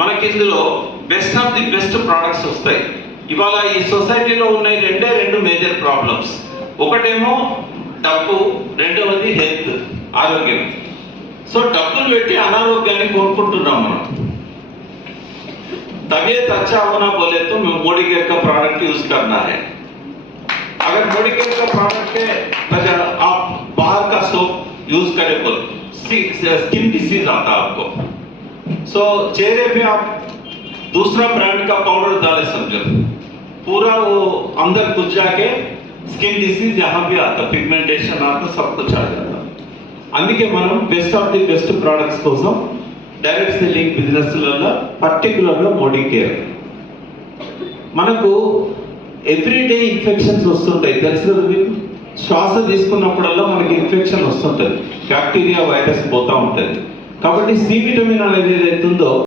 మనకి ఇందులో best of the best products వస్తాయి. ఇవాళ ఈ సొసైటీలో ఉన్నాయి రెండు మేజర్ ప్రాబ్లమ్స్. ఒకటేమో డబ్బు, రెండవది హెల్త్, ఆరోగ్యం. సో డబ్బులు పెట్టి అనారోగ్యాన్ని కోరుకుంటున్నాం మనం. तबीयत अच्छा होना बोले तो मोदी केयर का प्रोडक्ट यूज करना है. अगर मोदी केयर का प्रोडक्ट के बजाय आप बाहर का सोप यूज करें तो स्किन डिसीज आता है आपको. सो चेहरे पे आप दूसरा ब्रांड का पाउडर डाले समझो, पूरा वो अंदर घुस जाके स्किन डिसीज यहाँ भी आता, पिगमेंटेशन आता, सब कुछ आ जाता. అందుకే మనం best of the best products కోసం డైరెక్ట్ సెల్లింగ్ బిజినెస్లలో పర్టికులర్గా మోడీ కేర్. మనకు ఎవ్రీడే ఇన్ఫెక్షన్స్ వస్తుంటాయి, తెలుసు కదా మీకు. శ్వాస తీసుకున్నప్పుడల్లా మనకి ఇన్ఫెక్షన్ వస్తుంటుంది, బ్యాక్టీరియా వైరస్ పోతూ ఉంటుంది. కాబట్టి సి విటమిన్ అనేది ఏదైతే ఉందో